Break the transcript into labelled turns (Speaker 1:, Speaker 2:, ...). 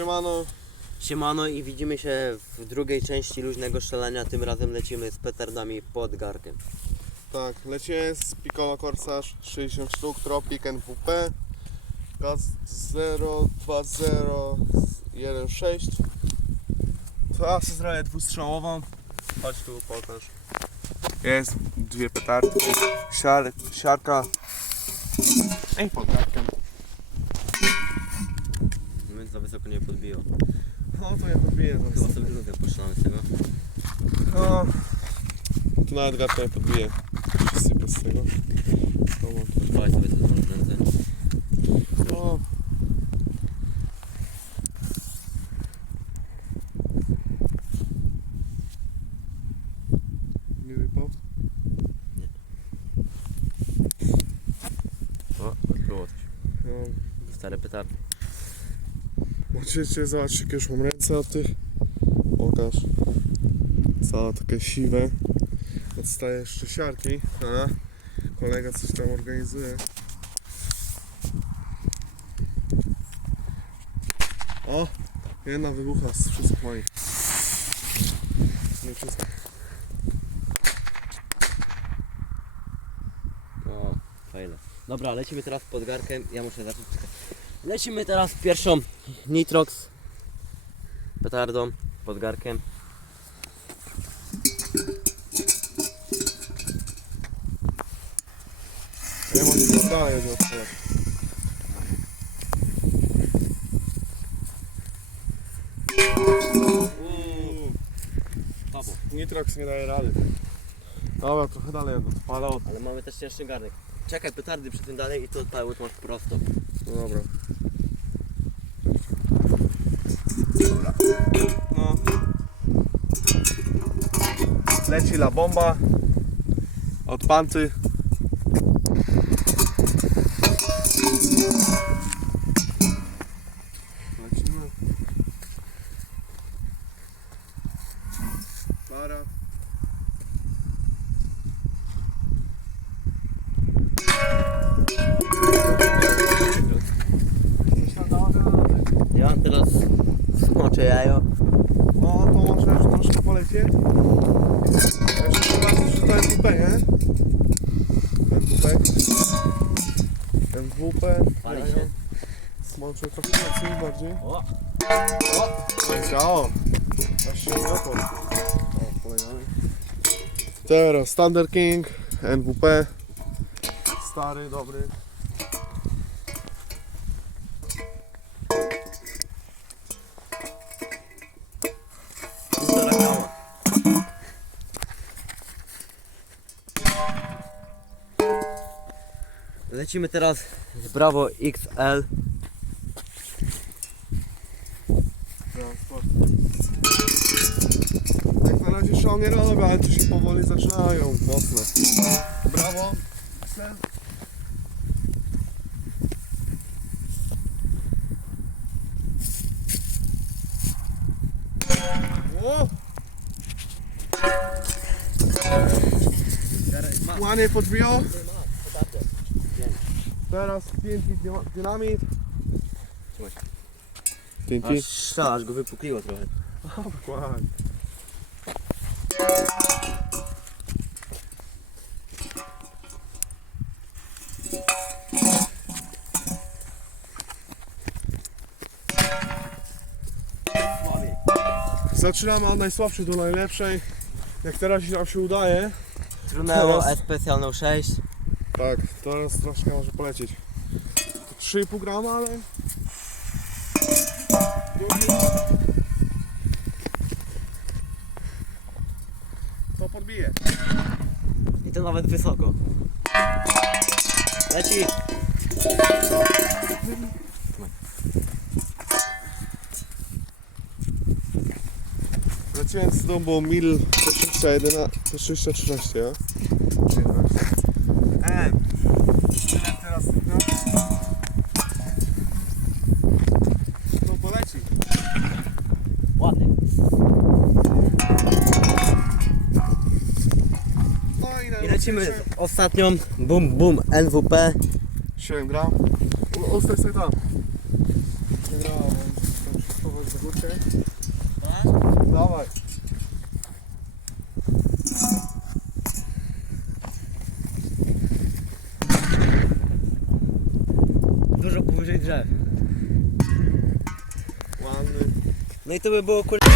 Speaker 1: Siemano.
Speaker 2: Siemano i widzimy się w drugiej części luźnego strzelania. Tym razem lecimy z petardami pod garkiem.
Speaker 1: Tak, lecimy z Piccolo Corsage 60 sztuk, Tropic NWP. Gaz 02016. Teraz zrobię dwustrzałową. Chodź tu, pokaż. Jest dwie petardy. Siar, siarka. Ej, pod garkiem.
Speaker 2: Więc za wysoko nie podbiło.
Speaker 1: No to ja podbiję
Speaker 2: Chyba
Speaker 1: zaraz.
Speaker 2: sobie lutę postrzelamy z tego.
Speaker 1: No. Tu nawet garka nie podbije. Się sypie z tego. Dobra.
Speaker 2: Dawaj sobie to na ręce.
Speaker 1: O. Nie wypał?
Speaker 2: O, odbyło coś.
Speaker 1: No.
Speaker 2: Stare petardy.
Speaker 1: Oczywiście zobaczcie jakie już mam ręce od tych. Pokaż. Całe takie siwe. Odstaje jeszcze siarki. A kolega coś tam organizuje. O! Jedna wybucha z wszystkich moich. Nie wszystko.
Speaker 2: O, fajne. Dobra, lecimy teraz pod garkiem. Ja muszę zacząć. Lecimy teraz pierwszą Nitrox petardą pod garkiem.
Speaker 1: Ja mam. Nitrox nie daje rady. Dobra, trochę dalej jak odpalał.
Speaker 2: Ale mamy też cięższy garnek. Czekaj, petardy przy tym dalej i to to masz prosto.
Speaker 1: No dobra. No. Leci la bomba. Od panty. Lecimy. Para.
Speaker 2: Ja mam teraz smocze jajo.
Speaker 1: No to może już troszkę polecie. Ja Jeszcze zobaczyć, że to MWP, nie? MWP. MWP.
Speaker 2: Pali się.
Speaker 1: Trochę mocniej bardziej.
Speaker 2: O!
Speaker 1: Leciało. Aż się zapał. O. Teraz Thunder King, NWP. Stary, dobry.
Speaker 2: Lecimy teraz z Bravo XL.
Speaker 1: Transport. Jak na razie szał nie robię, ale tu się powoli zaczynają mocno. Brawo. Sen. O! Ładnie podbiło. Teraz dyma- dynamit.
Speaker 2: Trzymaj.
Speaker 1: TNT.
Speaker 2: Aż szta, aż go wypukliło trochę.
Speaker 1: Dokładnie. Zaczynamy od najsłabszej do najlepszej. Jak teraz nam się udaje,
Speaker 2: Trunęło
Speaker 1: Teraz-
Speaker 2: Especial 6.
Speaker 1: Tak, teraz troszkę może polecieć. 3,5 grama, ale... To podbije.
Speaker 2: I to nawet wysoko. Leci!
Speaker 1: Leciałem z tobą mil 413, 13, 13 ten. Tyle teraz tylko. No, to poleci.
Speaker 2: Ładny.
Speaker 1: No i,
Speaker 2: I lecimy z ostatnią Bum Bum NWP.
Speaker 1: 7 gram. Ostaj sobie tam. Nie grałem. Powoli do górki. Dawaj.
Speaker 2: Powyżej drzew.
Speaker 1: Ładny.
Speaker 2: No i to by było kurde.